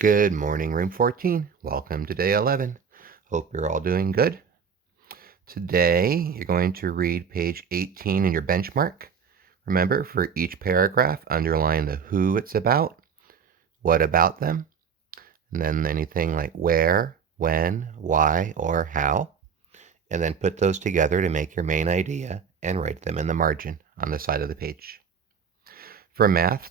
Good morning, room 14. Welcome to day 11. Hope you're all doing good. Today, you're going to read page 18 in your benchmark. Remember, for each paragraph, underline the who it's about, what about them, and then anything like where, when, why, or how, and then put those together to make your main idea and write them in the margin on the side of the page. For math,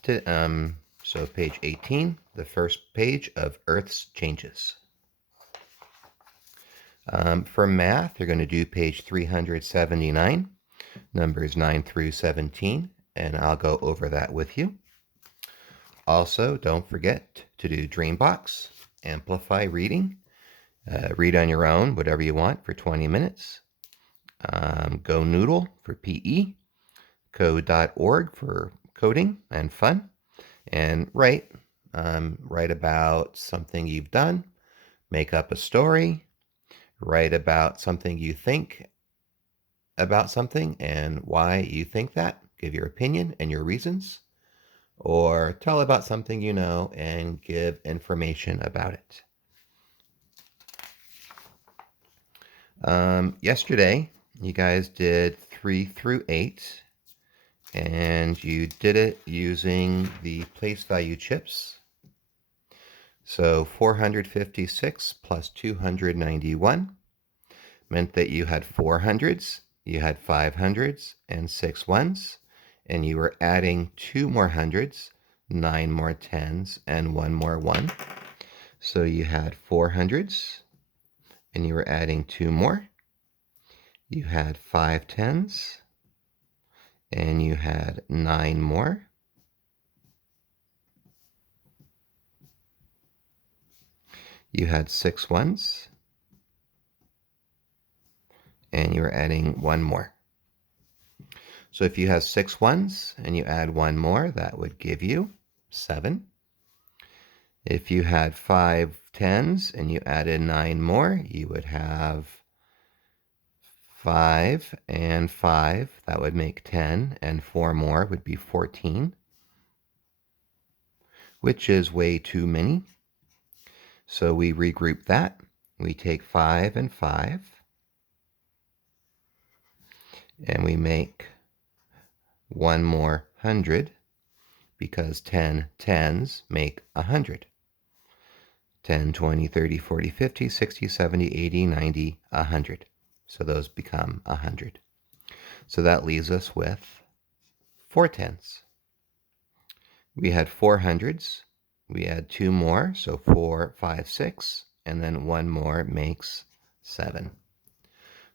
so page 18, the first page of Earth's changes. For math, you're going to do page 379, numbers 9 through 17, and I'll go over that with you. Also, don't forget to do Dreambox, Amplify Reading, read on your own, whatever you want, for 20 minutes. Go Noodle for PE, code.org for coding and fun, and write about something you've done, make up a story, write about something you think about something and why you think that. Give your opinion and your reasons. Or tell about something you know and give information about it. Yesterday, you guys did 3 through 8, and you did it using the place value chips. So 456 plus 291 meant that you had 400s, you had 500s, and 6 ones, and you were adding 2 more hundreds, 9 more 10s, and 1 more 1. So you had 400s, and you were adding 2 more. You had 5 10s, and you had 9 more. You had 6 ones, and you were adding 1 more. So if you have 6 ones and you add 1 more, that would give you 7. If you had 5 10s and you added 9 more, you would have 5 and 5. That would make 10, and 4 more would be 14, which is way too many. So we regroup that. We take 5 and 5, and we make 1 more 100, because 10 10s make 100. 10, 20, 30, 40, 50, 60, 70, 80, 90, 100. So those become 100. So that leaves us with 4 10s. We had 400s. We add 2 more, so 4, 5, 6, and then 1 more makes 7.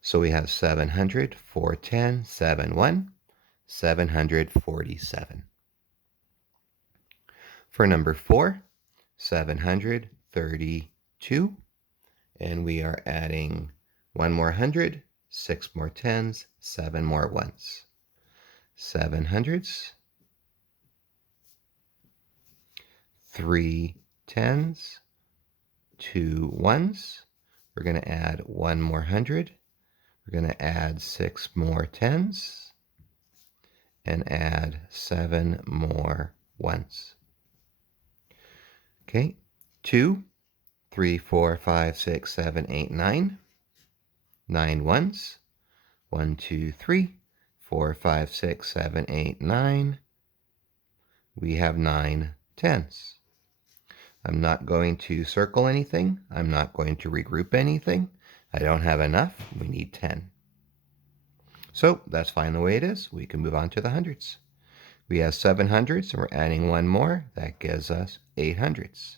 So we have 700, 410, 7, 1, 747. For number 4, 732, and we are adding 1 more 100, 6 more 10s, 7 more 1s. 700s, 3 10s, 2 1s. We're going to add 1 more 100. We're going to add 6 more 10s and add 7 more 1s. Okay, 2, 3, 4, 5, 6, 7, 8, 9. 9 ones. 1, 2, 3, 4, 5, 6, 7, 8, 9. We have 9 10s. I'm not going to circle anything. I'm not going to regroup anything. I don't have enough. We need 10. So that's fine the way it is. We can move on to the hundreds. We have 700s, and we're adding 1 more. That gives us 800s.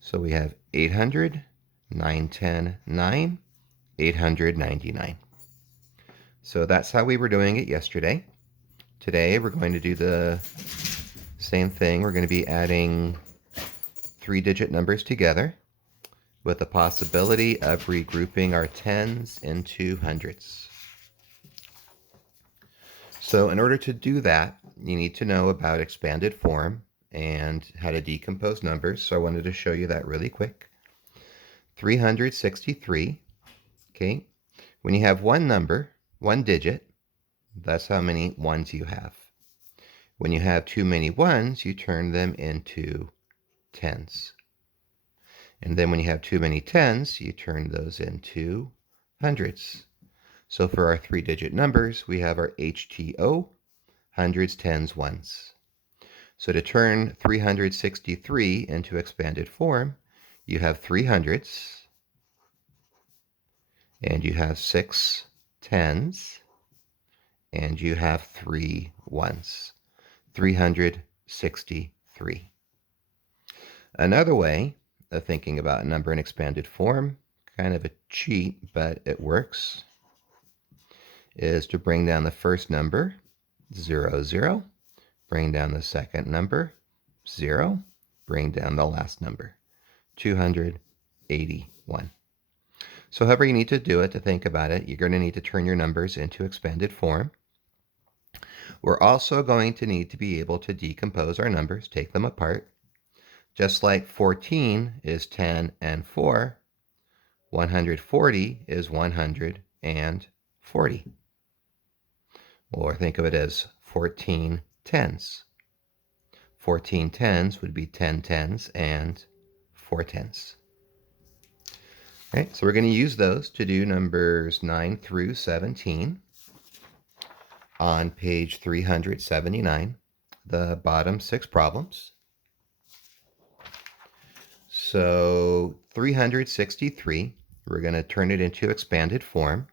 So we have 800, 9, 10, 9, 899. So that's how we were doing it yesterday. Today we're going to do the same thing. We're going to be adding 3-digit numbers together with the possibility of regrouping our 10s into hundreds. So in order to do that, you need to know about expanded form and how to decompose numbers. So I wanted to show you that really quick. 363, okay? When you have one number, one digit, that's how many ones you have. When you have too many ones, you turn them into tens. And then when you have too many tens, you turn those into hundreds. So for our 3-digit numbers, we have our HTO, hundreds, tens, ones. So to turn 363 into expanded form, you have 3 hundreds, and you have 6 tens, and you have 3 ones. 363. Another way of thinking about a number in expanded form, kind of a cheat, but it works, is to bring down the first number, 0, 0, bring down the second number, 0, bring down the last number, 281. So however you need to do it to think about it, you're going to need to turn your numbers into expanded form. We're also going to need to be able to decompose our numbers, take them apart. Just like 14 is 10 and 4, 140 is 140. Or think of it as 14 tens. 14 tens would be 10 tens and 4 tens. Okay, so we're going to use those to do numbers 9 through 17 on page 379, the bottom 6 problems. So 363, we're going to turn it into expanded form.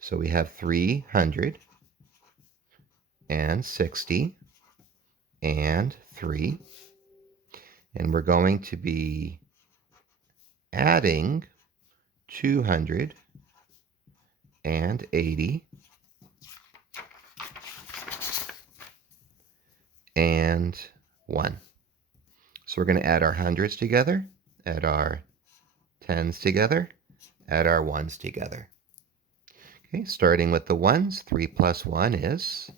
So we have 360 and 3. And we're going to be adding 280 and 1. So we're going to add our hundreds together, add our tens together, add our ones together. Okay, starting with the ones, 3 plus 1 is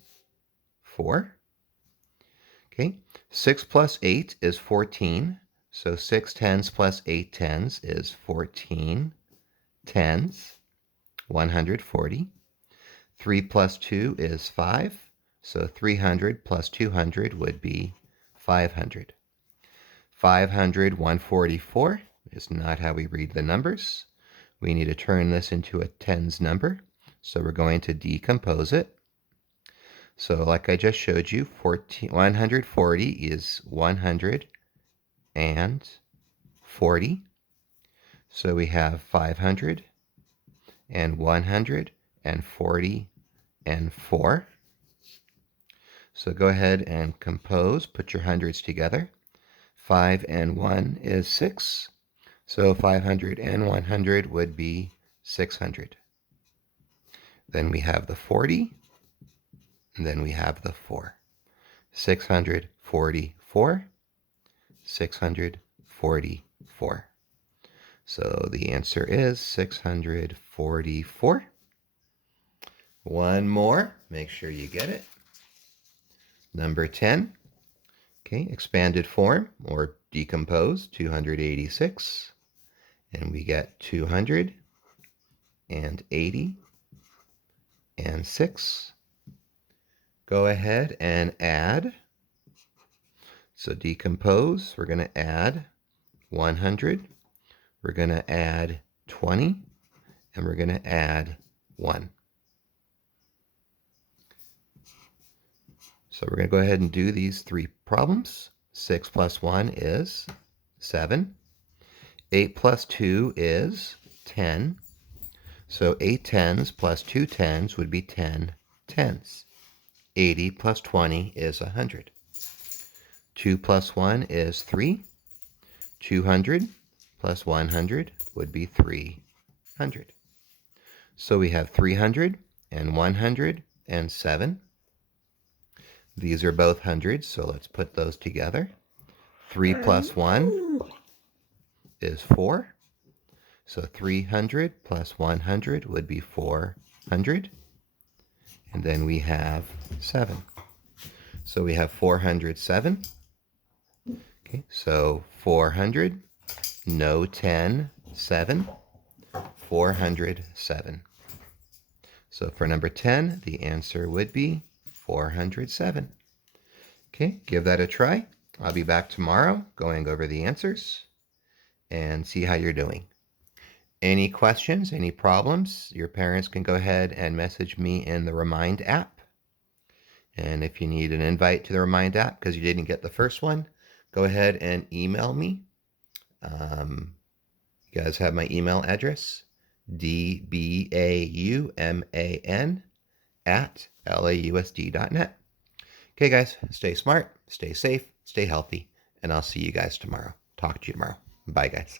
4. Okay, 6 plus 8 is 14. So 6 tens plus 8 tens is 14 tens, 140. 3 plus 2 is 5. So 300 plus 200 would be 500. 500, 144 is not how we read the numbers. We need to turn this into a tens number. So we're going to decompose it. So like I just showed you, 140 is 140. So we have 500 and 140 and 4. So go ahead and compose, put your hundreds together. 5 and 1 is 6. So 500 and 100 would be 600. Then we have the 40, and then we have the 4. 644, 644. So the answer is 644. One more, make sure you get it. Number 10, okay, expanded form or decompose, 286. And we get 280 and 6. Go ahead and add. So decompose, we're going to add 100. We're going to add 20. And we're going to add 1. So we're going to go ahead and do these 3 problems. 6 plus 1 is 7. 8 plus 2 is 10. So 8 tens plus 2 tens would be 10 tens. 80 plus 20 is 100. 2 plus 1 is 3. 200 plus 100 would be 300. So we have 300 and 100 and 7. These are both hundreds, so let's put those together. 3 plus 1 is 4. So 300 plus 100 would be 400. And then we have 7. So we have 407. Okay, so 400, no 10, 7, 407. So for number 10, the answer would be 407. Okay, give that a try. I'll be back tomorrow going over the answers and see how you're doing. Any questions, any problems, your parents can go ahead and message me in the Remind app. And if you need an invite to the Remind app because you didn't get the first one, go ahead and email me. You guys have my email address, dbauman@lausd.net. Okay, guys, stay smart, stay safe, stay healthy, and I'll see you guys tomorrow. Talk to you tomorrow. Bye, guys.